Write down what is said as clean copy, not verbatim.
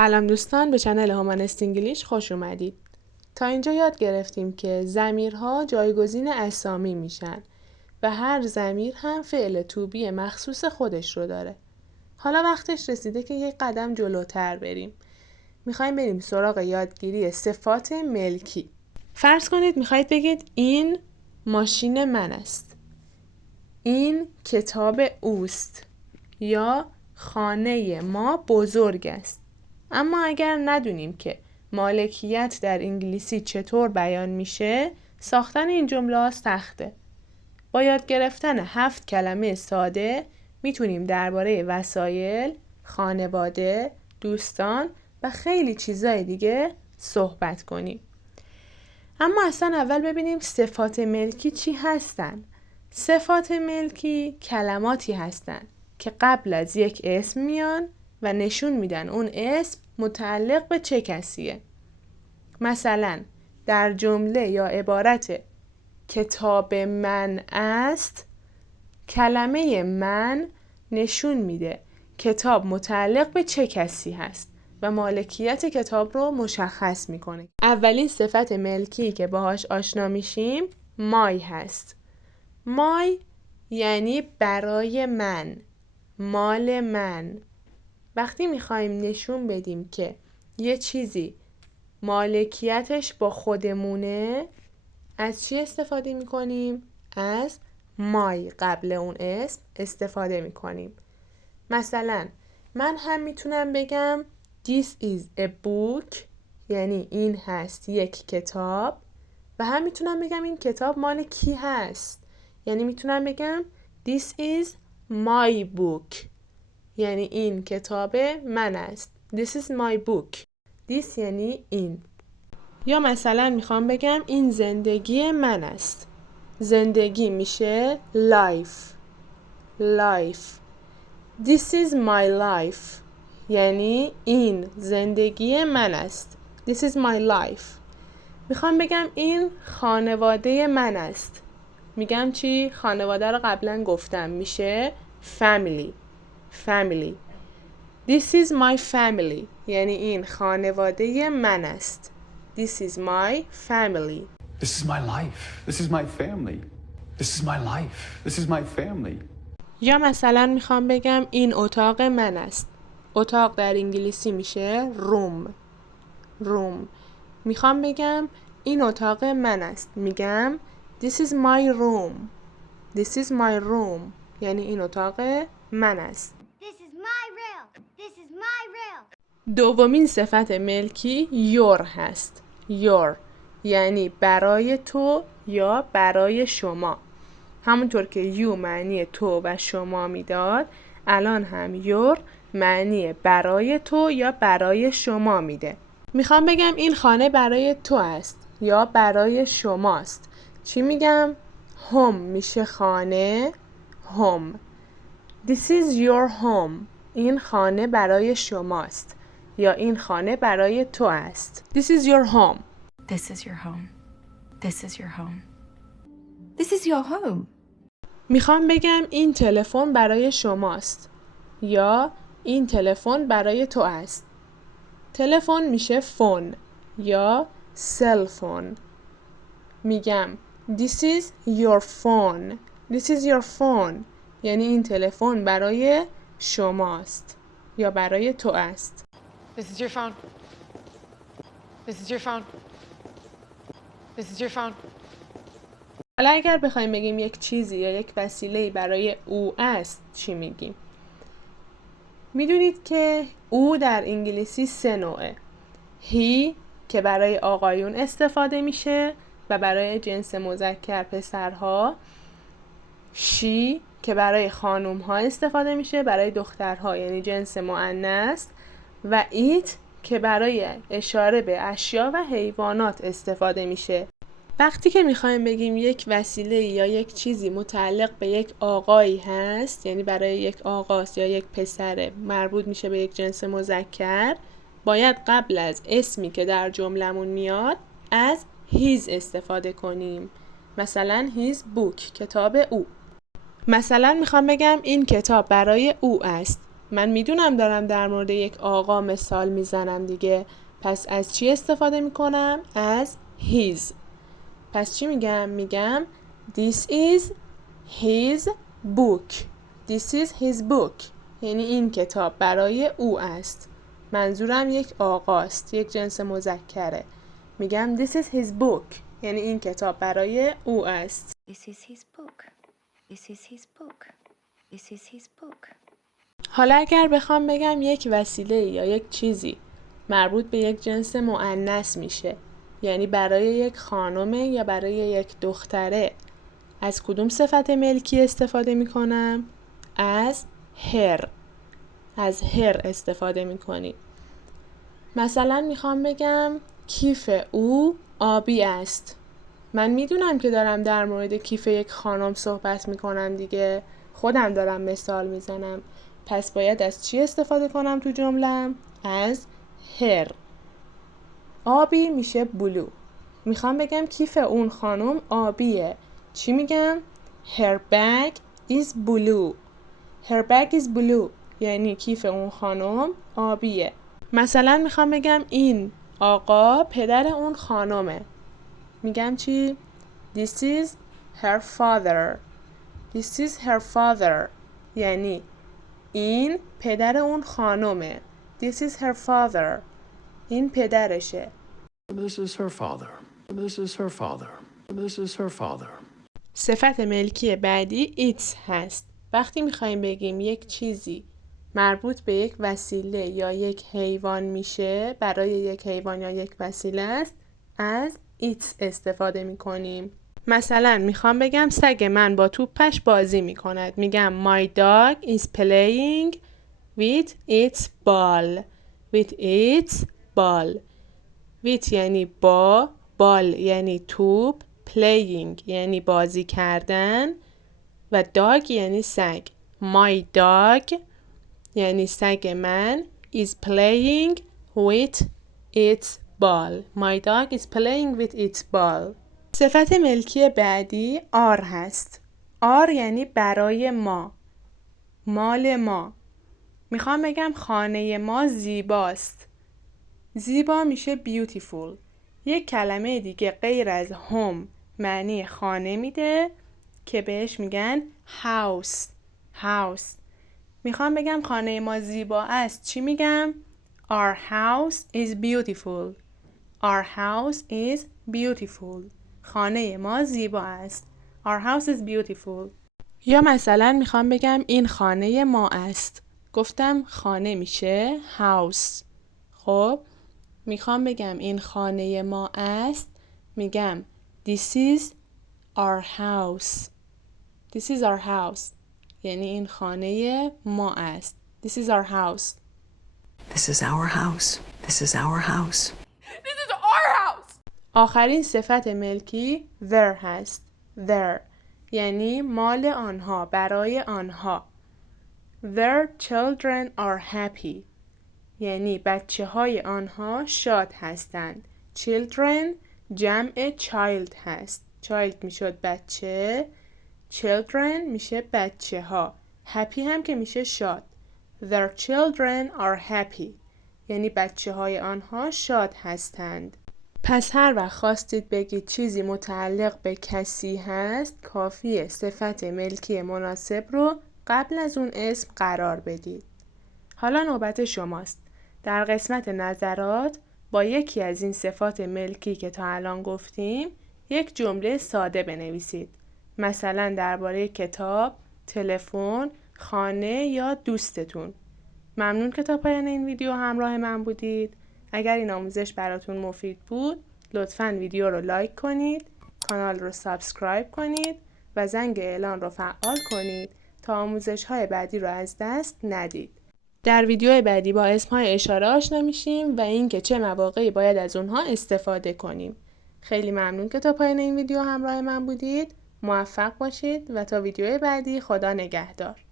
سلام دوستان، به چنل هومانست انگلیش خوش اومدید. تا اینجا یاد گرفتیم که ضمیرها جایگزین اسامی میشن و هر ضمیر هم فعل to be مخصوص خودش رو داره. حالا وقتش رسیده که یک قدم جلوتر بریم. میخوایم بریم سراغ یادگیری صفات ملکی. فرض کنید میخواید بگید این ماشین من است. این کتاب اوست. یا خانه ما بزرگ است. اما اگر ندونیم که مالکیت در انگلیسی چطور بیان میشه، ساختن این جمله سخته. با یاد گرفتن 7 کلمه ساده میتونیم درباره وسایل، خانواده، دوستان و خیلی چیزای دیگه صحبت کنیم. اما اصلا اول ببینیم صفات ملکی چی هستن. صفات ملکی کلماتی هستن که قبل از یک اسم میان و نشون میدن اون اسم متعلق به چه کسیه. مثلا در جمله یا عبارت کتاب من است، کلمه من نشون میده کتاب متعلق به چه کسی هست و مالکیت کتاب رو مشخص میکنه. اولین صفت ملکی که باهاش آشنا میشیم مای هست. مای یعنی برای من، مال من. وقتی میخوایم نشون بدیم که یه چیزی مالکیتش با خودمونه، از چی استفاده میکنیم؟ از مای قبل اون اسم استفاده میکنیم. مثلا من هم میتونم بگم This is a book، یعنی این هست یک کتاب، و هم میتونم بگم این کتاب مال کی هست، یعنی میتونم بگم This is my book، یعنی این کتاب من است. This is my book. This یعنی این. یا مثلا میخوام بگم این زندگی من است. زندگی میشه life. Life. This is my life. یعنی این زندگی من است. This is my life. میخوام بگم این خانواده من است. میگم چی؟ خانواده رو قبلا گفتم، میشه family. Family. This is my family. یعنی این خانواده من است. This is my family. This is my life. This is my family. This is my life. This is my family. یا مثلا میخوام بگم این اتاق من است. اتاق در انگلیسی میشه room. Room. میخوام بگم این اتاق من است. میگم This is my room. This is my room. یعنی این اتاق من است. This is my room. This is my room. دومین صفت ملکی your هست. your یعنی برای تو یا برای شما. همونطور که you معنی تو و شما میداد، الان هم your معنی برای تو یا برای شما میده. میخوام بگم این خانه برای تو است یا برای شماست. چی میگم؟ home میشه خانه. home. This is your home. این خانه برای شماست یا این خانه برای تو است. This is your home. This is your home. This is your home. This is your home. میخوام بگم این تلفن برای شماست یا این تلفن برای تو است. تلفن میشه phone یا cell phone. میگم This is your phone. This is your phone. یعنی این تلفن برای شماست یا برای تو است. This is your phone. This is your phone. This is your phone. حالا اگر بخوایم بگیم یک چیزی یا یک وسیله‌ای برای او است، چی میگیم؟ میدونید که او در انگلیسی 3 نوعه. he که برای آقایون استفاده میشه و برای جنس مذکر پسرها. she که برای خانوم‌ها استفاده میشه، برای دخترها یعنی جنس مؤنث. و it که برای اشاره به اشیا و حیوانات استفاده میشه. وقتی که میخوایم بگیم یک وسیله یا یک چیزی متعلق به یک آقایی هست، یعنی برای یک آقاست یا یک پسره، مربوط میشه به یک جنس مذکر، باید قبل از اسمی که در جملمون میاد از his استفاده کنیم. مثلا his book، کتاب او. مثلا میخوام بگم این کتاب برای او است. من میدونم دارم در مورد یک آقا مثال میزنم دیگه. پس از چی استفاده میکنم؟ از his. پس چی میگم؟ میگم this is his book. This is his book. یعنی این کتاب برای او است. منظورم یک آقاست، یک جنس مذکره. میگم this is his book. یعنی این کتاب برای او است. This is his book. This is his book. This is his book. حالا اگر بخوام بگم یک وسیله یا یک چیزی مربوط به یک جنس مؤنث میشه، یعنی برای یک خانمه یا برای یک دختره، از کدوم صفت ملکی استفاده میکنم؟ از her. از her استفاده میکنیم. مثلا میخوام بگم کیف او آبی است. من میدونم که دارم در مورد کیف یک خانم صحبت میکنم دیگه. خودم دارم مثال میزنم. پس باید از چی استفاده کنم تو جمله‌ام؟ از her. آبی میشه بلو. میخوام بگم کیف اون خانم آبیه. چی میگم؟ Her bag is blue. Her bag is blue. یعنی کیف اون خانم آبیه. مثلا میخوام بگم این آقا پدر اون خانمه. میگم چی؟ This is her father. This is her father. یعنی این پدر اون خانمه. This is her father. این پدرشه. This is her father. This is her father. This is her father. صفت ملکی بعدی its هست. وقتی میخوایم بگیم یک چیزی مربوط به یک وسیله یا یک حیوان میشه، برای یک حیوان یا یک وسیله است، از its استفاده میکنیم. مثلا میخوام بگم سگ من با توپش بازی میکند. میگم my dog is playing with its ball. With its ball. with یعنی با، ball یعنی توپ، playing یعنی بازی کردن و dog یعنی سگ. My dog یعنی سگ من is playing with its ball. My dog is playing with its ball. صفت ملکی بعدی are هست. are یعنی برای ما، مال ما. میخوام بگم خانه ما زیباست. زیبا میشه beautiful. یک کلمه دیگه غیر از home معنی خانه میده که بهش میگن house. house. میخوام بگم خانه ما زیبا است. چی میگم؟ Our house is beautiful. Our house is beautiful. خانه ما زیبا است. Our house is beautiful. یا مثلا میخوام بگم این خانه ما است. گفتم خانه میشه house. خب میخوام بگم این خانه ما است. میگم this is our house. This is our house. یعنی این خانه ما است. This is our house. This is our house. This is our house. آخرین صفت ملکی their هست. their یعنی مال آنها، برای آنها. Their children are happy. یعنی بچه های آنها شاد هستند. Children جمع child هست. child میشد بچه. Children میشه بچه ها. Happy هم که میشه شاد. Their children are happy. یعنی بچه های آنها شاد هستند. پس هر وقت خواستید بگید چیزی متعلق به کسی هست، کافیه صفت ملکی مناسب رو قبل از اون اسم قرار بدید. حالا نوبت شماست. در قسمت نظرات با یکی از این صفات ملکی که تا الان گفتیم یک جمله ساده بنویسید. مثلا درباره کتاب، تلفن، خانه یا دوستتون. ممنون که تا پایان این ویدیو همراه من بودید. اگر این آموزش براتون مفید بود لطفاً ویدیو رو لایک کنید، کانال رو سابسکرایب کنید و زنگ اعلان رو فعال کنید تا آموزش‌های بعدی رو از دست ندید. در ویدیو بعدی با اسم‌های اشاره آشنا میشیم و اینکه چه مواقعی باید از اونها استفاده کنیم. خیلی ممنون که تا پایان این ویدیو همراه من بودید. موفق باشید و تا ویدیو بعدی خدا نگهدار.